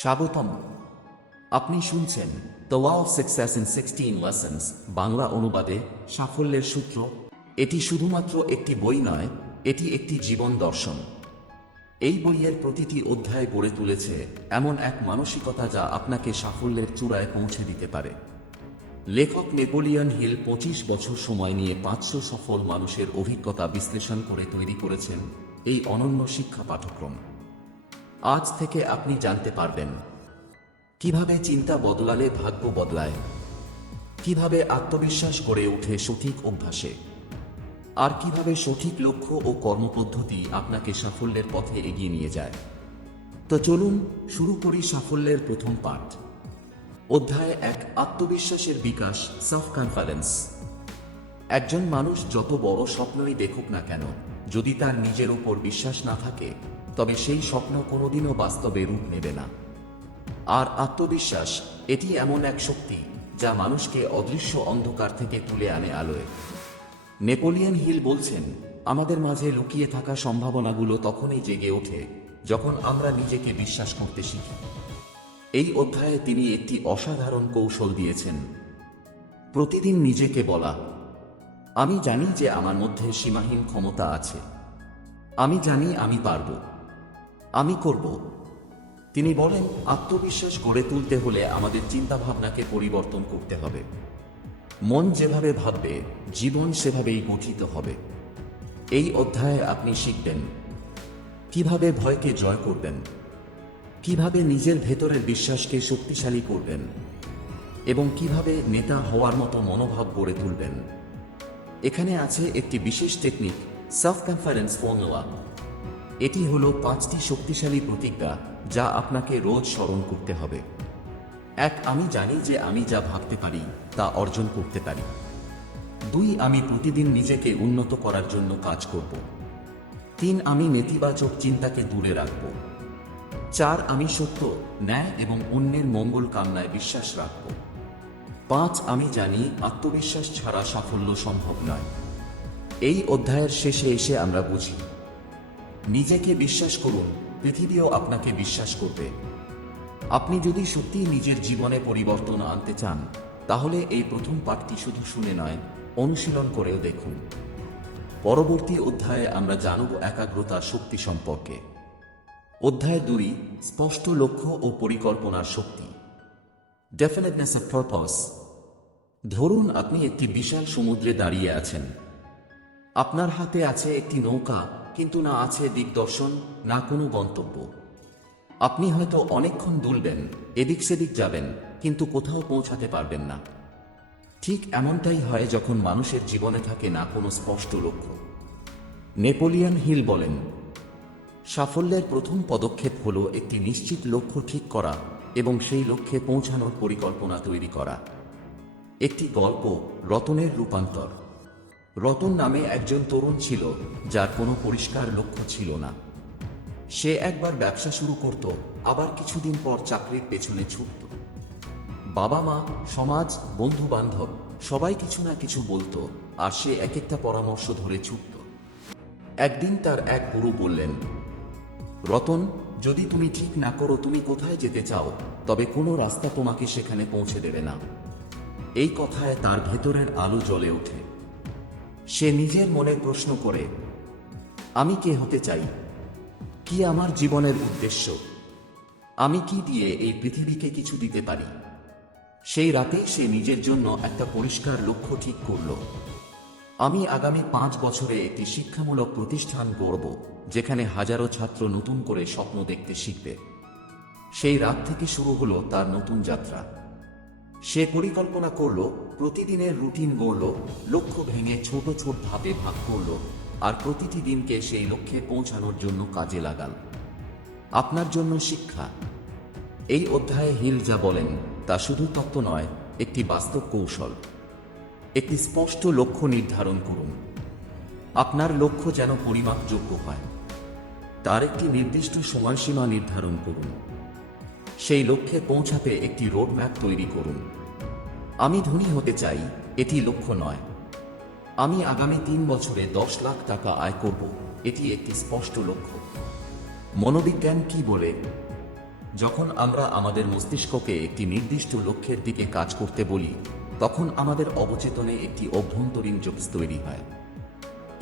স্বাগতম। আপনি শুনছেন the law of success in 16 lessons, Bangla অনুবাদে সাফল্যের সূত্র। এটি শুধুমাত্র একটি বই নয়, এটি একটি জীবন দর্শন। এই বইয়ের প্রতিটি অধ্যায় গড়ে তুলেছে এমন এক মানসিকতা যা আপনাকে সাফল্যের চূড়ায় পৌঁছে দিতে পারে। লেখক নেপোলিয়ন হিল 25 বছর সময় নিয়ে 500 সফল মানুষের অভিজ্ঞতা বিশ্লেষণ করে তৈরি করেছেন এই অনন্য শিক্ষা পাঠ্যক্রম। আজ থেকে আপনি জানতে পারবেন কিভাবে চিন্তা বদলালে ভাগ্য বদলায়, কিভাবে আত্মবিশ্বাস গড়ে ওঠে সঠিক অভ্যাসে, আর কিভাবে সঠিক লক্ষ্য ও কর্মপদ্ধতি আপনাকে সাফল্যের পথে এগিয়ে নিয়ে যায়। তো চলুন শুরু করি সাফল্যের প্রথম পাঠ। অধ্যায় 1, আত্মবিশ্বাসের বিকাশ, সেলফ কনফিডেন্স। একজন মানুষ যত বড় স্বপ্নই দেখুক না কেন, যদি তার নিজের উপর বিশ্বাস না থাকে, তবে সেই স্বপ্ন কোনোদিনও বাস্তবে রূপ নেবে না। আর আত্মবিশ্বাস, এটি এমন এক শক্তি যা মানুষকে অদৃশ্য অন্ধকার থেকে তুলে আনে আলোয়। নেপোলিয়ন হিল বলছেন, আমাদের মাঝে লুকিয়ে থাকা সম্ভাবনাগুলো তখনই জেগে ওঠে যখন আমরা নিজেকে বিশ্বাস করতে শিখি। এই অধ্যায়ে তিনি একটি অসাধারণ কৌশল দিয়েছেন। প্রতিদিন নিজেকে বলা, আমি জানি যে আমার মধ্যে সীমাহীন ক্ষমতা আছে, আমি জানি আমি পারব, আমি করব। তিনি বলেন, আত্মবিশ্বাস গড়ে তুলতে হলে আমাদের চিন্তাভাবনাকে পরিবর্তন করতে হবে। মন যেভাবে ভাববে, জীবন সেভাবেই গঠিত হবে। এই অধ্যায়ে আপনি শিখবেন কিভাবে ভয়কে জয় করবেন, কিভাবে নিজের ভেতরের বিশ্বাসকে শক্তিশালী করবেন, এবং কিভাবে নেতা হওয়ার মতো মনোভাব গড়ে তুলবেন। এখানে আছে একটি বিশেষ টেকনিক, সেলফ কনফিডেন্স ফর্মুলা। এটি হলো 5টি শক্তিশালী প্রতিজ্ঞা যা আপনাকে রোজ স্মরণ করতে হবে। 1, আমি জানি যে আমি যা ভাবতে পারি তা অর্জন করতে পারি। 2, আমি প্রতিদিন নিজেকে উন্নত করার জন্য কাজ করব। 3, আমি নেতিবাচক চিন্তাকে দূরে রাখব। 4, আমি সত্য, ন্যায় এবং অন্যের মঙ্গল কামনায় বিশ্বাস রাখব। 5, আমি জানি আত্মবিশ্বাস ছাড়া সাফল্য সম্ভব নয়। এই অধ্যায়ের শেষে এসে আমরা বুঝি, নিজেকে বিশ্বাস করুন, পৃথিবীও আপনাকে বিশ্বাস করবে। আপনি যদি সত্যিই নিজের জীবনে পরিবর্তন আনতে চান, তাহলে এই প্রথম পাঠটি শুধু শুনে নয়, অনুশীলন করেও দেখুন। পরবর্তী অধ্যায়ে আমরা জানব একাগ্রতার শক্তি সম্পর্কে। অধ্যায় 2, স্পষ্ট লক্ষ্য ও পরিকল্পনার শক্তি, ডেফিনেটনেস অফ পারপাস। ধরুন আপনি একটি বিশাল সমুদ্রে দাঁড়িয়ে আছেন। আপনার হাতে আছে একটি নৌকা, কিন্তু না আছে দিকদর্শন, না কোনো গন্তব্য। আপনি হয়তো অনেকক্ষণ দুলবেন, এদিক সেদিক যাবেন, কিন্তু কোথাও পৌঁছাতে পারবেন না। ঠিক এমনটাই হয় যখন মানুষের জীবনে থাকে না কোনো স্পষ্ট লক্ষ্য। নেপোলিয়ন হিল বলেন, সাফল্যের প্রথম পদক্ষেপ হলো একটি নিশ্চিত লক্ষ্য ঠিক করা এবং সেই লক্ষ্যে পৌঁছানোর পরিকল্পনা তৈরি করা। একটি গল্প, রতনের রূপান্তর। রতন নামে একজন তরুণ ছিল যার কোনো পরিষ্কার লক্ষ্য ছিল না। সে একবার ব্যবসা শুরু করত, আবার কিছুদিন পর চাকরির পেছনে ছুটত। বাবা মা, সমাজ, বন্ধু বান্ধব সবাই কিছু না কিছু বলতো, আর সে এক একটা পরামর্শ ধরে ছুটত। একদিন তার এক গুরু বললেন, রতন, যদি তুমি ঠিক না করো তুমি কোথায় যেতে চাও, তবে কোনো রাস্তা তোমাকে সেখানে পৌঁছে দেবে না। এই কথায় তার ভেতরের আলো জ্বলে ওঠে। সে নিজের মনে প্রশ্ন করে, আমি কে হতে চাই, কি আমার জীবনের উদ্দেশ্য, আমি কি দিয়ে এই পৃথিবীকে কিছু দিতে পারি। সেই রাতেই সে নিজের জন্য একটা পরিষ্কার লক্ষ্য ঠিক করল। আমি আগামী 5 বছরে একটি শিক্ষামূলক প্রতিষ্ঠান গড়ব, যেখানে হাজারো ছাত্র নতুন করে স্বপ্ন দেখতে শিখবে। সেই রাত থেকে শুরু হলো তার নতুন যাত্রা। সে পরিকল্পনা করল, প্রতিদিনের রুটিন গড়ল, লক্ষ্য ভেঙে ছোট ছোট ধাপে ভাগ করল, আর প্রতিটি দিনকে সেই লক্ষ্যে পৌঁছানোর জন্য কাজে লাগাল। আপনার জন্য শিক্ষা। এই অধ্যায়ে হিল যা বলেন তা শুধু তত্ত্ব নয়, একটি বাস্তব কৌশল। একটি স্পষ্ট লক্ষ্য নির্ধারণ করুন। আপনার লক্ষ্য যেন পরিমাপযোগ্য হয়। তার একটি নির্দিষ্ট সময়সীমা নির্ধারণ করুন। সেই লক্ষ্যে পৌঁছাতে একটি রোডম্যাপ তৈরি করুন। আমি ধনী হতে চাই, এটি লক্ষ্য নয়। আমি আগামী 3 বছরে 10 লাখ টাকা আয় করব, এটি একটি স্পষ্ট লক্ষ্য। মনোবিজ্ঞান কি বলে? যখন আমরা আমাদের মস্তিষ্ককে একটি নির্দিষ্ট লক্ষ্যের দিকে কাজ করতে বলি, তখন আমাদের অবচেতনে একটি অভ্যন্তরীণ জোকস তৈরি হয়।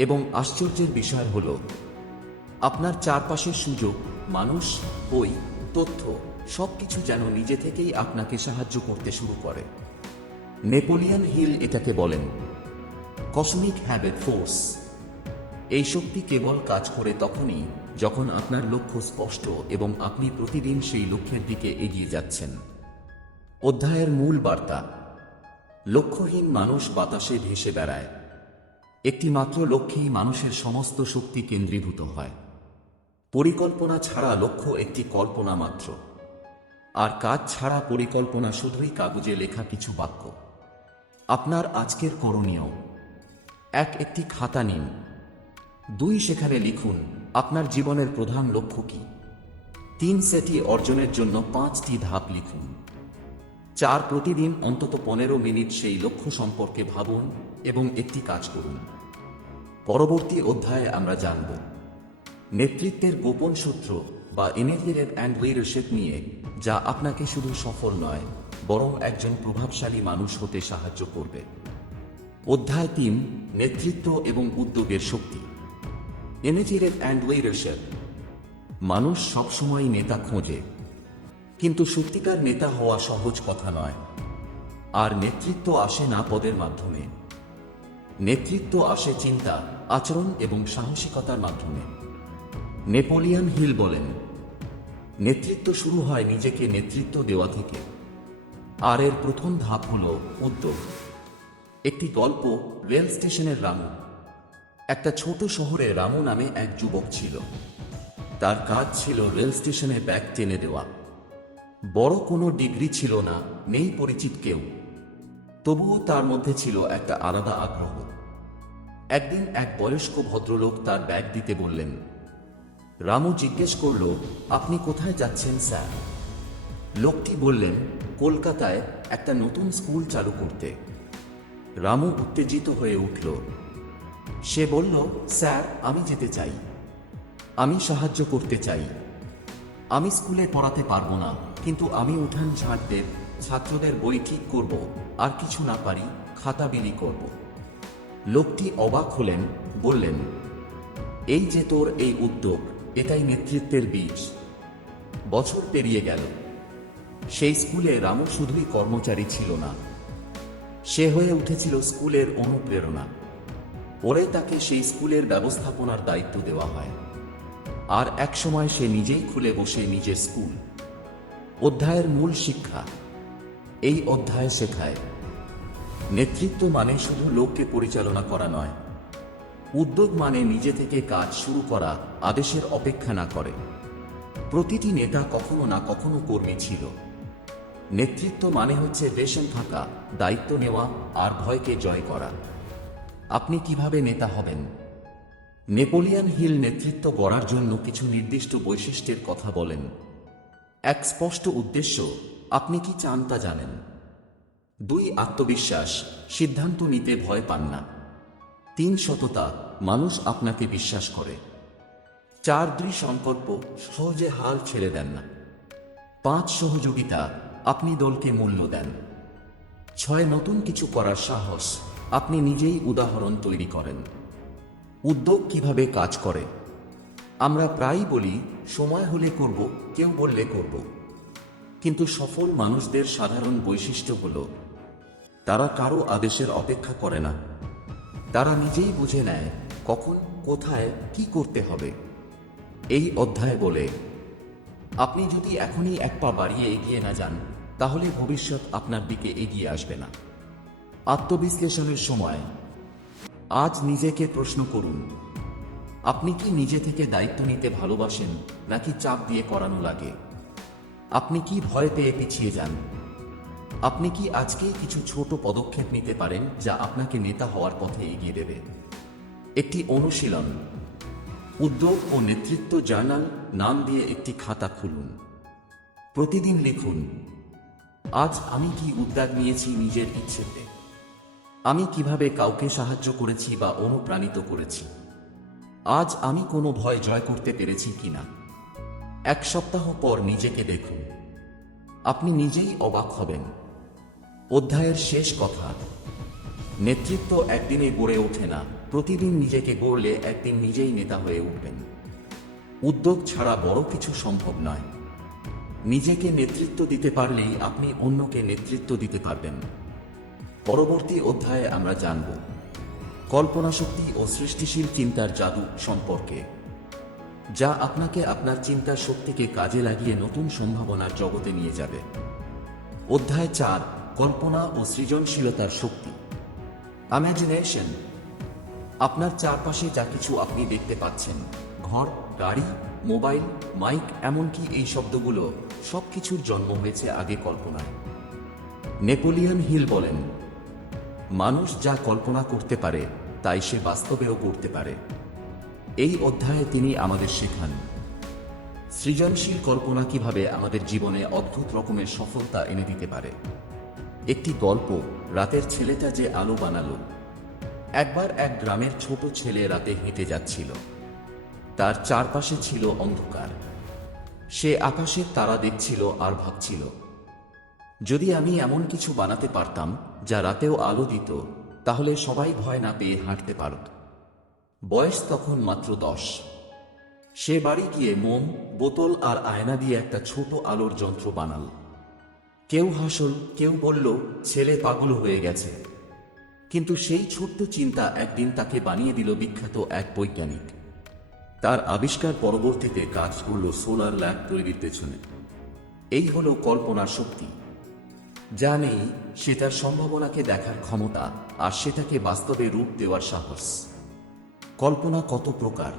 এবং আশ্চর্যের বিষয় হল, আপনার চারপাশের সুযোগ, মানুষ, বই, তথ্য সবকিছু যেন নিজে থেকেই আপনাকে সাহায্য করতে শুরু করে। নেপোলিয়ন হিল এটাকে বলেন কসমিক হ্যাবিট ফোর্স। এই শক্তি কেবল কাজ করে তখনই যখন আপনার লক্ষ্য স্পষ্ট এবং আপনি প্রতিদিন সেই লক্ষ্যের দিকে এগিয়ে যাচ্ছেন। অধ্যায়ের মূল বার্তা: লক্ষ্যহীন মানুষ বাতাসে ভেসে বেড়ায়। একটি মাত্র লক্ষ্যেই মানুষের সমস্ত শক্তি কেন্দ্রীভূত হয়। পরিকল্পনা ছাড়া লক্ষ্য একটি কল্পনা মাত্র, আর কাজ ছাড়া পরিকল্পনা শুধুই কাগজে লেখা কিছু বাক্য। আপনার আজকের করণীয়: একটি খাতা নিন। 2, সেখানে লিখুন আপনার জীবনের প্রধান লক্ষ্য কি। 3, সেটি অর্জনের জন্য 5টি ধাপ লিখুন। 4, প্রতিদিন অন্তত 15 মিনিট সেই লক্ষ্য সম্পর্কে ভাবুন এবং একটি কাজ করুন। পরবর্তী অধ্যায়ে আমরা জানব নেতৃত্বের গোপন সূত্র বা ইনিশিয়েটিভ অ্যান্ড লিডারশিপ নিয়ে, যা আপনাকে শুধু সফল নয় বরং একজন প্রভাবশালী মানুষ হতে সাহায্য করবে। অধ্যায় 3, নেতৃত্ব এবং উদ্যোগের শক্তি। Initiative and leadership. মানুষ সবসময় নেতা খোঁজে, কিন্তু সত্যিকার নেতা হওয়া সহজ কথা নয়। আর নেতৃত্ব আসে না পদের মাধ্যমে। নেতৃত্ব আসে চিন্তা, আচরণ এবং সাহসিকতার মাধ্যমে। নেপোলিয়ন হিল বলেন, নেতৃত্ব শুরু হয় নিজেকে নেতৃত্ব দেওয়া থেকে। আর এর প্রথম ধাপ হল উদ্যোগ। একটি গল্প, রেল স্টেশনের রামু। একটা ছোট শহরে রামু নামে এক যুবক ছিল। তার কাজ ছিল রেল স্টেশনে ব্যাগ টেনে দেওয়া। বড় কোনো ডিগ্রি ছিল না, নেই পরিচিত কেউ। তবুও তার মধ্যে ছিল একটা আলাদা আগ্রহ। একদিন এক বয়স্ক ভদ্রলোক তার ব্যাগ দিতে বললেন। রামু জিজ্ঞেস করল, আপনি কোথায় যাচ্ছেন স্যার? লোকটি বললেন, কলকাতায় একটা নতুন স্কুল চালু করতে। রামু উত্তেজিত হয়ে উঠল। সে বলল, স্যার, আমি যেতে চাই। আমি সাহায্য করতে চাই। আমি স্কুলে পড়াতে পারবো না, কিন্তু আমি উঠান ঝাড় দেব, ছাত্রদের বই ঠিক করব, আর কিছু না পারি খাতা বিলি করব। লোকটি অবাক হলেন, বললেন, এই যে তোর এই উদ্যোগ, এটাই নেতৃত্বের বীজ। বছর পেরিয়ে গেল। সেই স্কুলে রামু শুধুই কর্মচারী ছিল না, সে হয়ে উঠেছিল স্কুলের অনুপ্রেরণা। পরে তাকে সেই স্কুলের ব্যবস্থাপনার দায়িত্ব দেওয়া হয়। আর একসময় সে নিজেই খুলে বসে নিজের স্কুল। অধ্যায়ের মূল শিক্ষা। এই অধ্যায় শেখায়, নেতৃত্ব মানে শুধু লোককে পরিচালনা করা নয়। উদ্যোগ মানে নিজে থেকে কাজ শুরু করা, আদেশের অপেক্ষা না করে। প্রতিটি নেতা কখনো না কখনো কর্মী ছিল। নেতৃত্ব মানে হচ্ছে পেশেন্ট থাকা, দায়িত্ব নেওয়া আর ভয়কে জয় করা। আপনি কিভাবে নেতা হবেন? নেপোলিয়ন হিল নেতৃত্ব গড়ার জন্য কিছু নির্দিষ্ট বৈশিষ্ট্যের কথা বলেন। 1, স্পষ্ট উদ্দেশ্য, আপনি কি চান তা জানেন। 2, আত্মবিশ্বাস, সিদ্ধান্ত নিতে ভয় পান না। 3, সততা, মানুষ আপনাকে বিশ্বাস করে। 4, দৃঢ় সংকল্প, সহজে হাল ছেড়ে দেন না। 5, সহযোগিতা, আপনি দলকে মূল্য দেন। 6, নতুন কিছু করার সাহস, আপনি নিজেই উদাহরণ তৈরি করেন। উদ্যোগ কিভাবে কাজ করে? আমরা প্রায়ই বলি, সময় হলে করব, কেউ বললে করব। কিন্তু সফল মানুষদের সাধারণ বৈশিষ্ট্য হল, তারা কারো আদেশের অপেক্ষা করে না। তারা নিজেই বুঝে নেয় কখন, কোথায়, কি করতে হবে। এই অধ্যায় বলে, আপনি যদি এখনই এক পা বাড়িয়ে এগিয়ে না যান, তাহলে ভবিষ্যৎ আপনার দিকে এগিয়ে আসবে না। আত্মবিশ্লেষণের সময়। আজ নিজেকে প্রশ্ন করুন, আপনি কি নিজে থেকে দায়িত্ব নিতে ভালোবাসেন, নাকি চাপ দিয়ে করানো লাগে? আপনি কি ভয় পেয়ে পিছিয়ে যান? আপনি কি আজকেই কিছু ছোট পদক্ষেপ নিতে পারেন যা আপনাকে নেতা হওয়ার পথে এগিয়ে দেবে? একটি অনুশীলন। উদ্যোগ ও নেতৃত্ব জার্নাল নাম দিয়ে একটি খাতা খুলুন। প্রতিদিন লিখুন, আজ আমি কি উদ্যোগ নিয়েছি নিজের ইচ্ছেতে। আমি কিভাবে কাউকে সাহায্য করেছি বা অনুপ্রাণিত করেছি। আজ আমি কোনো ভয় জয় করতে পেরেছি কিনা। এক সপ্তাহ পর নিজেকে দেখুন, আপনি নিজেই অবাক হবেন। অধ্যায়ের শেষ কথা। নেতৃত্ব একদিনে গড়ে ওঠে না, প্রতিদিন নিজেকে গড়লে একদিন নিজেই নেতা হয়ে উঠবেন। উদ্যোগ ছাড়া বড় কিছু সম্ভব নয়। নিজেকে নেতৃত্ব দিতে পারলেই আপনি অন্যকে নেতৃত্ব দিতে পারবেন। পরবর্তী অধ্যায়ে আমরা জানব কল্পনাশক্তি ও সৃষ্টিশীল চিন্তার জাদু সম্পর্কে, যা আপনাকে আপনার চিন্তার শক্তিকে কাজে লাগিয়ে নতুন সম্ভাবনার জগতে নিয়ে যাবে। অধ্যায় 4, কল্পনা ও সৃজনশীলতার শক্তি। ইমাজিনেশন। আপনার চারপাশে যা কিছু আপনি দেখতে পাচ্ছেন, ঘর, গাড়ি, মোবাইল, মাইক, এমনকি এই শব্দগুলো, সবকিছুর জন্ম হয়েছে আগে কল্পনায়। নেপোলিয়ন হিল বলেন, মানুষ যা কল্পনা করতে পারে তাই সে বাস্তবেও করতে পারে। এই অধ্যায়ে তিনি আমাদের শেখান সৃজনশীল কল্পনা কিভাবে আমাদের জীবনে অদ্ভুত রকমের সফলতা এনে দিতে পারে। একটি গল্প, রাতের ছেলেটা যে আলো বানালো। একবার এক গ্রামের ছোট ছেলে রাতে হেঁটে যাচ্ছিল। তার চারপাশে ছিল অন্ধকার। সে আকাশের তারা দেখছিল আর ভাবছিল, যদি আমি এমন কিছু বানাতে পারতাম যা রাতেও আলো দিত, তাহলে সবাই ভয় না পেয়ে হাঁটতে পারত। বয়স তখন মাত্র 10। সে বাড়ি গিয়ে মোম, বোতল আর আয়না দিয়ে একটা ছোট আলোর যন্ত্র বানাল। কেউ হাসল, কেউ বলল ছেলে পাগল হয়ে গেছে। কিন্তু সেই ছোট্ট চিন্তা একদিন তাকে বানিয়ে দিল বিখ্যাত এক বৈজ্ঞানিক। তার আবিষ্কার পরবর্তীতে কাজ করল সোলার ল্যাম্প তৈরির পেছনে। এই হলো কল্পনার শক্তি। যা নেই সেটার সম্ভাবনাকে দেখার ক্ষমতা, আর সেটাকে বাস্তবে রূপ দেওয়ার সাহস। কল্পনা কত প্রকার?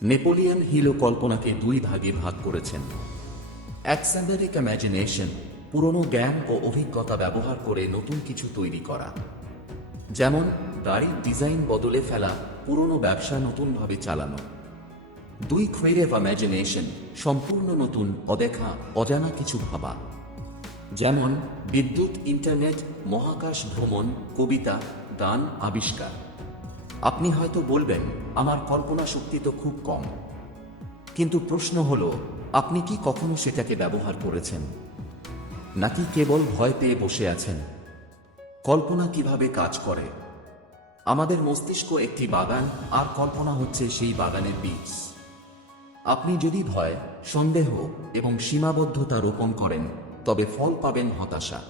নেপোলিয়ন হিল কল্পনাকে 2 ভাগে ভাগ করেছেন। এক্সেন্ট্রিক ইমাজিনেশন, পুরনো জ্ঞান ও অভিজ্ঞতা ব্যবহার করে নতুন কিছু তৈরি করা। যেমন গাড়ির ডিজাইন বদলে ফেলা, পুরনো ব্যবসা নতুনভাবে চালানো। 2 ক্রিয়েটিভ ইমাজিনেশন, সম্পূর্ণ নতুন, অদেখা, অজানা কিছু ভাবা। যেমন বিদ্যুৎ, ইন্টারনেট, মহাকাশ ভ্রমণ, কবিতা, গান, আবিষ্কার। আপনি হয়তো বলবেন, আমার কল্পনা শক্তি তো খুব কম। কিন্তু প্রশ্ন হলো, আপনি কি কখনো সেটাকে ব্যবহার করেছেন? নাকি কেবল ভয় পেয়ে বসে আছেন? কল্পনা কিভাবে কাজ করে? আমাদের মস্তিষ্ক একটি বাগান, আর কল্পনা হচ্ছে সেই বাগানের বীজ। আপনি যদি ভয়, সন্দেহ এবং সীমাবদ্ধতা রোপণ করেন, তবে ফল পাবেন হতাশা।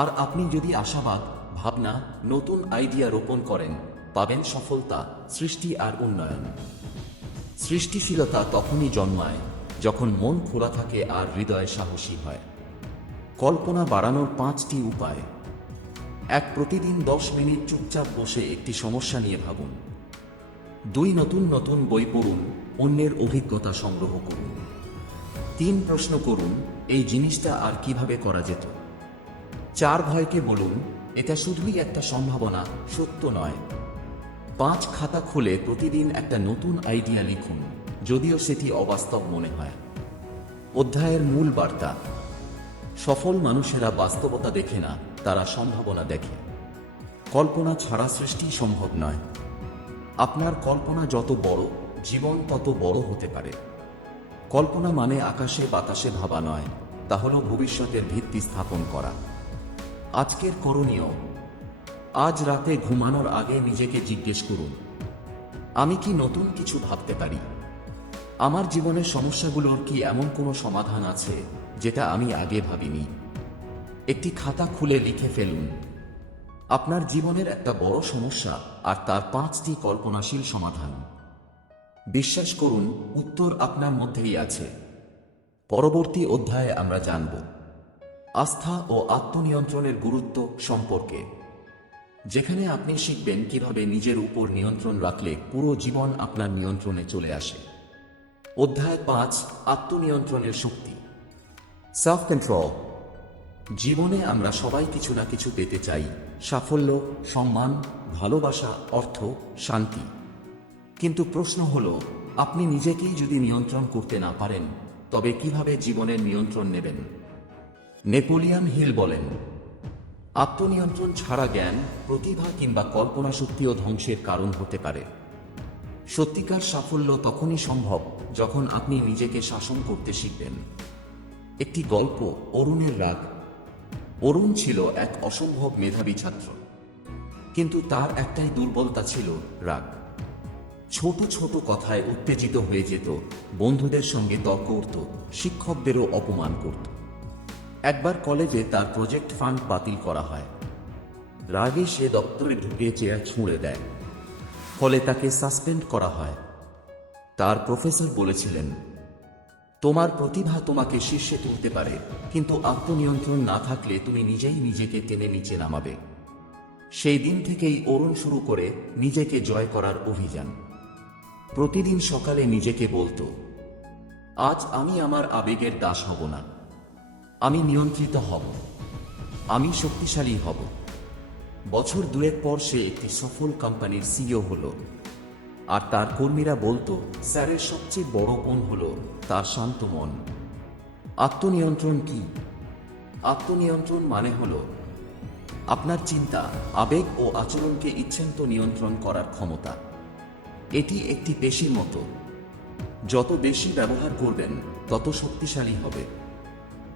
আর আপনি যদি আশাবাদ, ভাবনা, নতুন আইডিয়া রোপণ করেন, পাবেন সফলতা, সৃষ্টি আর উন্নয়ন। সৃষ্টিশীলতা তখনই জন্মায় যখন মন খোলা থাকে আর হৃদয় সাহসী হয়। কল্পনা বাড়ানোর 5টি উপায়। 1. প্রতিদিন 10 মিনিট চুপচাপ বসে একটি সমস্যা নিয়ে ভাবুন। 2. নতুন নতুন বই পড়ুন, অন্যের অভিজ্ঞতা সংগ্রহ করুন। 3. প্রশ্ন করুন, এই জিনিসটা আর কিভাবে করা যেত। 4. ভয়কে বলুন, এটা শুধুই একটা সম্ভাবনা, সত্য নয়। 5. খাতা খুলে প্রতিদিন একটা নতুন আইডিয়া লিখুন, যদিও সেটি অবাস্তব মনে হয়। অধ্যায়ের মূল বার্তা। সফল মানুষেরা বাস্তবতা দেখে না, তারা সম্ভাবনা দেখে। কল্পনা ছাড়া সৃষ্টি সম্ভব নয়। আপনার কল্পনা যত বড়, জীবন তত বড় হতে পারে। কল্পনা মানে আকাশে বাতাসে ভাবা নয়, তা হলো ভবিষ্যতের ভিত্তি স্থাপন করা। আজকের করণীয়। আজ রাতে ঘুমানোর আগে নিজেকে জিজ্ঞেস করুন, আমি কি নতুন কিছু ভাবতে পারি? আমার জীবনের সমস্যাগুলোর কি এমন কোনো সমাধান আছে যেটা আমি আগে ভাবিনি? একটি খাতা খুলে লিখে ফেলুন আপনার জীবনের একটা বড় সমস্যা আর তার 5টি কল্পনাশীল সমাধান। বিশ্বাস করুন, উত্তর আপনার মধ্যেই আছে। পরবর্তী অধ্যায়ে আমরা জানব আস্থা ও আত্মনিয়ন্ত্রণের গুরুত্ব সম্পর্কে, যেখানে আপনি শিখবেন কিভাবে নিজের উপর নিয়ন্ত্রণ রাখলে পুরো জীবন আপনার নিয়ন্ত্রণে চলে আসে। অধ্যায় 5, আত্মনিয়ন্ত্রণের শক্তি। Self control. জীবনে আমরা সবাই কিছু না কিছু পেতে চাই, সাফল্য, সম্মান, ভালোবাসা, অর্থ, শান্তি। কিন্তু প্রশ্ন হলো, আপনি নিজেকেই যদি নিয়ন্ত্রণ করতে না পারেন, তবে কিভাবে জীবনের নিয়ন্ত্রণ নেবেন? নেপোলিয়ন হিল বলেন, আত্মনিয়ন্ত্রণ ছাড়া জ্ঞান, প্রতিভা কিংবা কল্পনা শক্তিও ধ্বংসের কারণ হতে পারে। সত্যিকার সাফল্য তখনই সম্ভব যখন আপনি নিজেকে শাসন করতে শিখবেন। একটি গল্প, অরুণের রাগ। অরুণ ছিল এক অসম্ভব মেধাবী ছাত্র, কিন্তু তার একটাই দুর্বলতা ছিল রাগ। ছোট ছোট কথায় উত্তেজিত হয়ে যেত, বন্ধুদের সঙ্গে তর্ক করত, শিক্ষকদেরও অপমান করত। একবার কলেজে তার প্রজেক্ট ফান্ড বাতিল করা হয়। রাগে সে দপ্তরে ঢুকে চেয়ার ছুঁড়ে দেয়, ফলে তাকে সাসপেন্ড করা হয়। তার প্রফেসর বলেছিলেন, তোমার প্রতিভা তোমাকে শীর্ষে তুলতে পারে, কিন্তু আত্মনিয়ন্ত্রণ না থাকলে তুমি নিজেই নিজেকে টেনে নিচে নামাবে। সেই দিন থেকেই অরুণ শুরু করে নিজেকে জয় করার অভিযান। প্রতিদিন সকালে নিজেকে বলতো, আজ আমি আমার আবেগের দাস হব না, আমি নিয়ন্ত্রিত হব, আমি শক্তিশালী হব। বছর দুয়েক পর সে একটি সফল কোম্পানির সিইও হলো। আর তার কর্মীরা বলতো, স্যারের সবচেয়ে বড় গুণ হলো তার শান্ত মন। আত্মনিয়ন্ত্রণ কি? আত্মনিয়ন্ত্রণ মানে হলো আপনার চিন্তা, আবেগ ও আচরণকে ইচ্ছান্ত নিয়ন্ত্রণ করার ক্ষমতা। এটি একটি পেশির মতো, যত বেশি ব্যবহার করবেন তত শক্তিশালী হবে।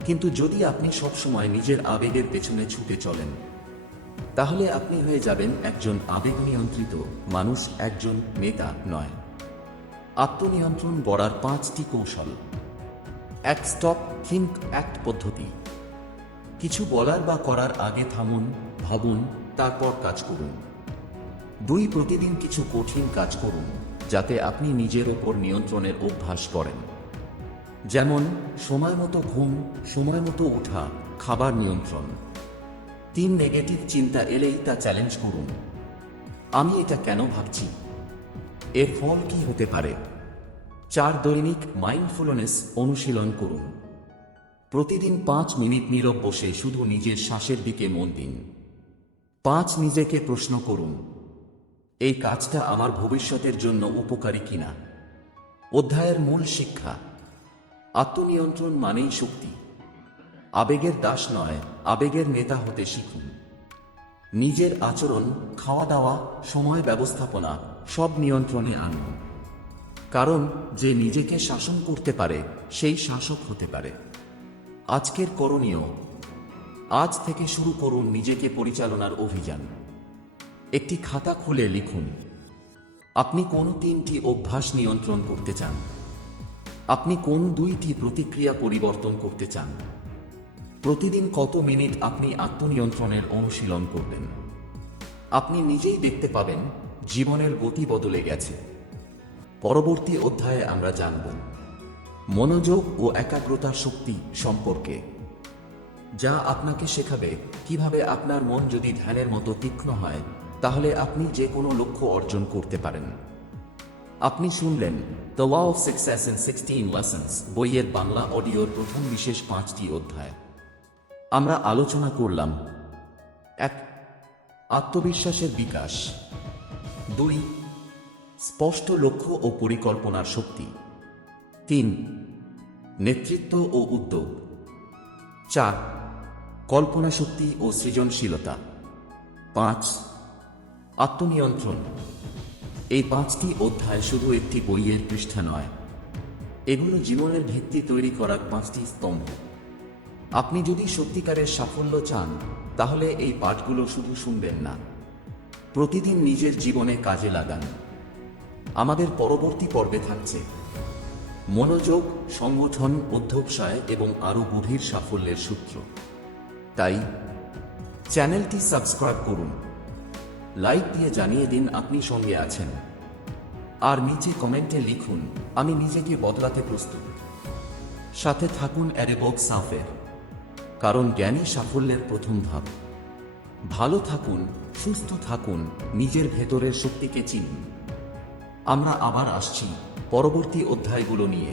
কিন্তু যদি আপনি সবসময় নিজের আবেগের পেছনে ছুটে চলেন, তাহলে আপনি হয়ে যাবেন একজন আবেগ নিয়ন্ত্রিত মানুষ, একজন নেতা নয়। আত্মনিয়ন্ত্রণ গড়ার 5টি কৌশল। 1. স্টপ, থিঙ্ক, অ্যাক্ট পদ্ধতি। কিছু বলার বা করার আগে থামুন, ভাবুন, তারপর কাজ করুন। 2. প্রতিদিন কিছু কঠিন কাজ করুন, যাতে আপনি নিজের ওপর নিয়ন্ত্রণের অভ্যাস করেন। যেমন সময় মতো ঘুম, সময় মতো ওঠা, খাবার নিয়ন্ত্রণ। 3. নেগেটিভ চিন্তা এলেই তা চ্যালেঞ্জ করুন। আমি এটা কেন ভাবছি? এর ফল কি হতে পারে? 4. দৈনিক মাইন্ডফুলনেস অনুশীলন করুন। প্রতিদিন 5 মিনিট নীরব বসে শুধু নিজের শ্বাসের দিকে মন দিন। 5. নিজেকে প্রশ্ন করুন, এই কাজটা আমার ভবিষ্যতের জন্য উপকারী কিনা? অধ্যায়ের মূল শিক্ষা। আত্মনিয়ন্ত্রণ মানেই শক্তি। আবেগের দাস নয়, আবেগের নেতা হতে শিখুন। নিজের আচরণ, খাওয়া দাওয়া, সময় ব্যবস্থাপনা সব নিয়ন্ত্রণে আনুন। কারণ যে নিজেকে শাসন করতে পারে সেই শাসক হতে পারে। আজকের করণীয়, আজ থেকে শুরু করুন নিজেকে পরিচালনার অভিযান। একটি খাতা খুলে লিখুন, আপনি কোন 3টি অভ্যাস নিয়ন্ত্রণ করতে চান? আপনি কোন 2টি প্রতিক্রিয়া পরিবর্তন করতে চান? প্রতিদিন কত মিনিট আপনি আত্মনিয়ন্ত্রণের অনুশীলন করবেন? আপনি নিজেই দেখতে পাবেন জীবনের গতি বদলে গেছে। পরবর্তী অধ্যায়ে আমরা জানব মনোযোগ ও একাগ্রতার শক্তি সম্পর্কে, যা আপনাকে শেখাবে কিভাবে আপনার মন যদি ধ্যানের মতো তীক্ষ্ণ হয়, তাহলে আপনি যে কোনো লক্ষ্য অর্জন করতে পারেন। আপনি শুনলেন the law of success in 16 lessons বইয়ের বাংলা অডিওর প্রথম বিশেষ 5টি অধ্যায়। আমরা আলোচনা করলাম 1. আত্মবিশ্বাসের বিকাশ। 2. স্পষ্ট লক্ষ্য ও পরিকল্পনার শক্তি। 3. নেতৃত্ব ও উদ্যোগ। 4. কল্পনা শক্তি ও সৃজনশীলতা। 5. আত্মনিয়ন্ত্রণ। এই 5টি অধ্যায় শুধু একটি বইয়ের পৃষ্ঠা নয়, এগুলো জীবনের ভিত্তি তৈরি করার 5টি স্তম্ভ। আপনি যদি সত্যিকারের সাফল্য চান, তাহলে এই পাঠগুলো শুধু শুনবেন না, প্রতিদিন নিজের জীবনে কাজে লাগান। আমাদের পরবর্তী পর্বে থাকছে মনোযোগ, সংগঠন, অধ্যবসায় এবং আরও গভীর সাফল্যের সূত্র। তাই চ্যানেলটি সাবস্ক্রাইব করুন, লাইক দিয়ে জানিয়ে দিন আপনি সঙ্গে আছেন, আর নিচে কমেন্টে লিখুন, আমি নিজেকে বদলাতে প্রস্তুত। সাথে থাকুন অ্যারেবক সাফের, কারণ জ্ঞানী সাফল্যের প্রথম ধাপ। ভালো থাকুন, সুস্থ থাকুন, নিজের ভেতরের শক্তিকে চিনুন। আমরা আবার আসছি পরবর্তী অধ্যায়গুলো নিয়ে।